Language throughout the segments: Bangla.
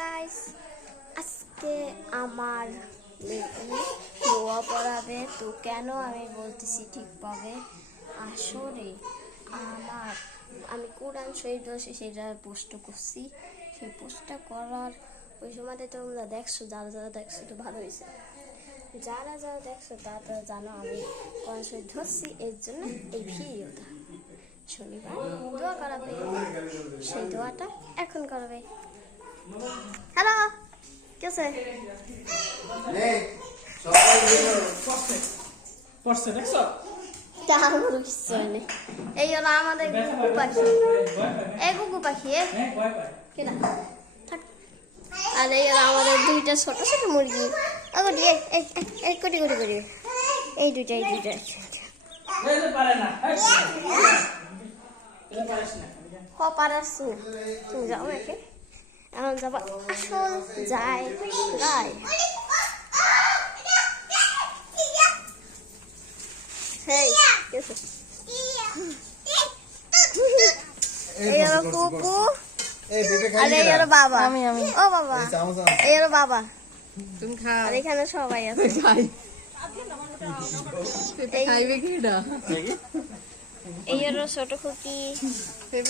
গাইস, আজকে আমার দোয়া পড়াবে। তো কেন আমি বলতেছি ঠিকভাবে, আসলে আমি কোরআন শরীফ দোষে সেটা পোস্ট করছি। সেই পোস্টটা করার ওই সময়তে তোমরা দেখছো, যারা দেখছো তো ভালো হয়েছে। যারা দেখছো তারা জানো আমি কোরআন শরীফ ধরছি, এর জন্য এই ভিডিওটা। শনিবার দোয়া করাবে, সেই দোয়াটা এখন করাবে। হ্যালো, কি আছে? এই হলো আমাদের গুগু পাখি। এই গুগু পাখি কেনা থাক। আর এই হলো আমাদের দুইটা ছোট ছোট মুরগি। কোটি এই দুইটা পারাচ্ছি না। তুমি যাও নাকি? এখন যাবো আসল যাই গাই। এই হলো কুকু, আর এই হলো বাবা। ও বাবা, এই হলো বাবা। তুমি খাও। আর এখানে সবাই আছে। এই হলো ছোট খুকি। এই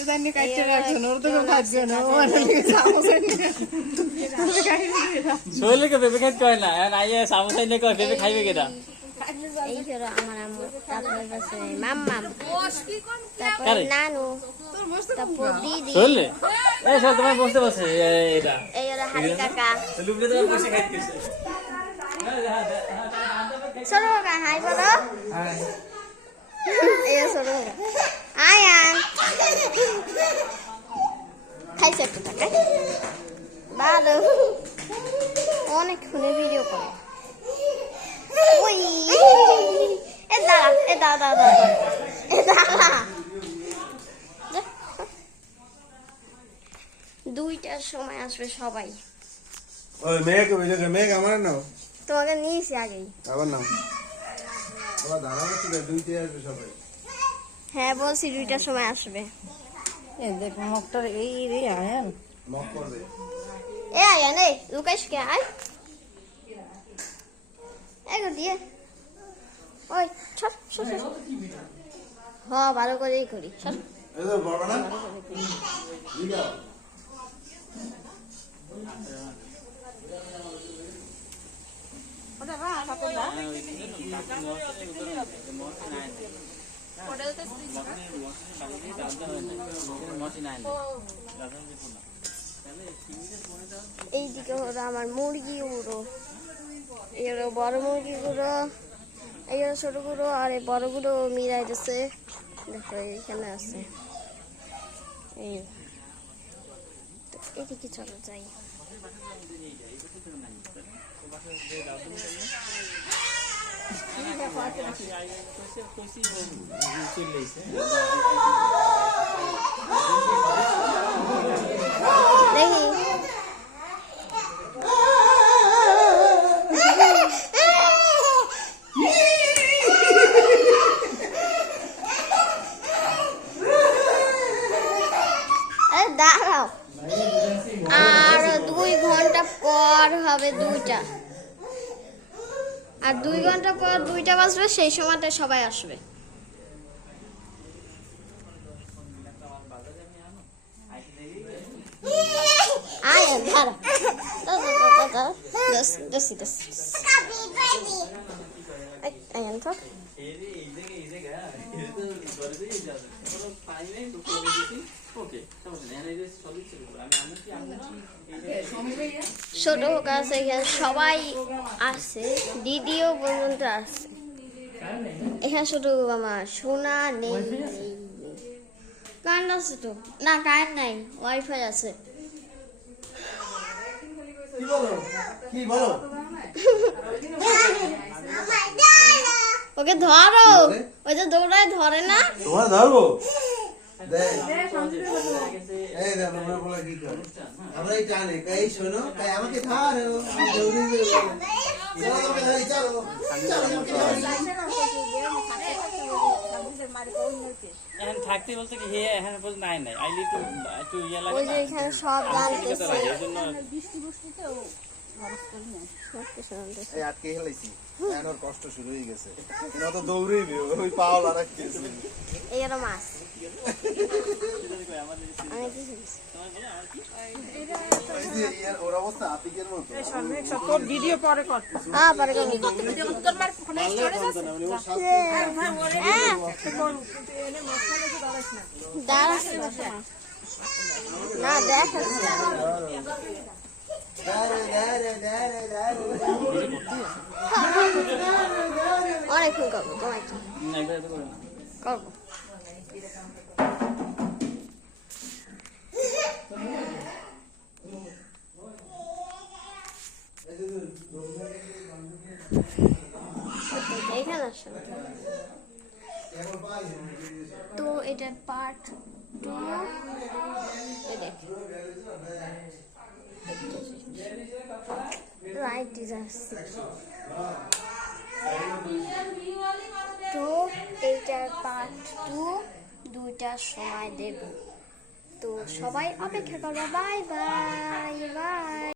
হলো আমার আম্মু, তারপরে আছে মাম্মাম, তারপরে নানু, তারপর দিদি, এই হলো হারি কাকা। ছোট কাকা হাই বলো। এই ছোট কাকা আয়ান খাইছে একটু টাকা ভালো, অনেক ফোনে ভিডিও করে। ওই দাঁড়া দুইটার সময় আসবে সবাই। ওই মেঘ আমার নাও, তোমাকে নিয়েছি আগেই। আবার নাও, আবার দাঁড়ানো ছিল, দুইটাই আসবে সবাই। হ্যাঁ বলছি দুইটার সময় আসবে। দেখ মকটার এই রে আয়ান মক করবে। এ আয়ান এই লুকাইস কে? আয় এগো দিয়ে ওই সর হ্যাঁ ভালো করেই করি। সর এই তো বড় না দিগা ওটা না সাথে না এইদিকে হলো আমার মুরগি গুঁড়ো, এই হলো বড় মুরগি গুঁড়ো, এই হলো ছোট গুঁড়ো, আর এই বড় গুঁড়ো মিলাই দিচ্ছে। দেখো এইখানে আছে। এই তো এদিকে চলো যাই। দেখি দাঁড়াও, আর 2 ঘন্টা পর হবে দুইটা, আর 2 ঘন্টা পর 2টা বাজবে, সেই সময়টা সবাই আসবে। আয় দাঁড়া আয়ান থাক। ছোট হোক আছে, এখানে সবাই আছে, দিদিও পর্যন্ত আছে। এখানে ছোট আমার সোনা নেই, কারেন্ট আছে তো না? কারেন্ট নাই, ওয়াইফাই আছে। ওকে ধরো, ওই যে দৌড়ায় ধরে না, তোমার ধরবো। এখন থাকতে বলতে কি হে এখন পর্যন্ত নাই নাই আইলি তো একটু ইয়ে লাগে ওই না যে এখানে সব জানতেছে এই জন্য সব কিছু জানতেছে এই আটকে হেলাইছি এখন ওর কষ্ট শুরু হয়ে গেছে এরা তো দৌড়েইবে ওই পাওয়াল আর রাখতেছে এই হলো মাছ আমি কি বলছি? এই যে ওর অবস্থা আপিকের মতো তোর ভিডিও পরে কর। হ্যাঁ পরে করবো। দাঁড়াচ্ছে না দেখাচ্ছে অনেকক্ষণ করবো তোমায় কি না এটা তো করে না করবো এইখানে আসো তো এটার পার্ট 2 রাইট ডিজাস্ট তো এইটার পার্ট 2 দুইটার সময় দেব তো সবাই অপেক্ষা করবে বাই বাই বাই